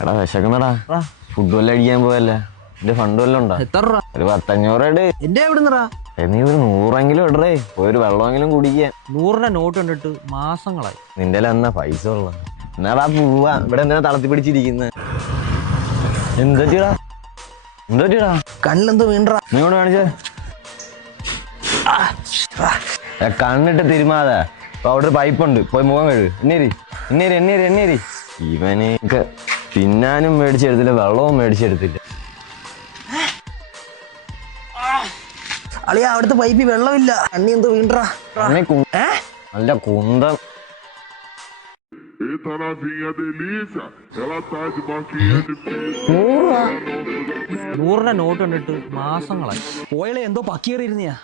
എടാ വിശക്കുന്നടാ, ഫുഡ് വല്ല അടിക്കാൻ പോയല്ലേ? എന്റെ ഫണ്ട് വല്ലതും ഉണ്ടോ? എത്ര രൂപ? ഒരു 1500 എന്റെ എവിടുന്നറാ? നീ ഒരു 100എങ്കിലും ഇടറേ, ഒരു വെള്ളമെങ്കിലും കുടിക്കാൻ. 100ന്റെ നോട്ട് കണ്ടിട്ട് മാസങ്ങളായി. നിന്റെ എന്നാ പൈസ ഉള്ള? എന്നാടാ പോവാ, ഇവിടെ എന്തിനാ തളത്തി പിടിച്ചിരിക്കുന്നത്? എന്തോടാ കണ്ണിലെന്തോ വീണ്ടറാ? നീ കൊണ്ട് കാണിച്ചേ. കണ്ണിട്ട് തിരുമാതെ അവിടെ ഒരു പൈപ്പുണ്ട്, പോയി മുഖം കഴുകു. എണ്ണേരി ഇവനൊക്കെ തിന്നാനും മേടിച്ചെടുത്തില്ല, വെള്ളവും മേടിച്ചെടുത്തില്ല. അളിയാ അവിടുത്തെ പൈപ്പിൽ വെള്ളമില്ല, കണ്ണി എന്തോ വീണ്ടറാ. നല്ല കുന്തം. 100ന്റെ നോട്ട് കണ്ടിട്ട് മാസങ്ങളായി. പോയളെ എന്തോ പക്കിയേറിയിരുന്നിയാ.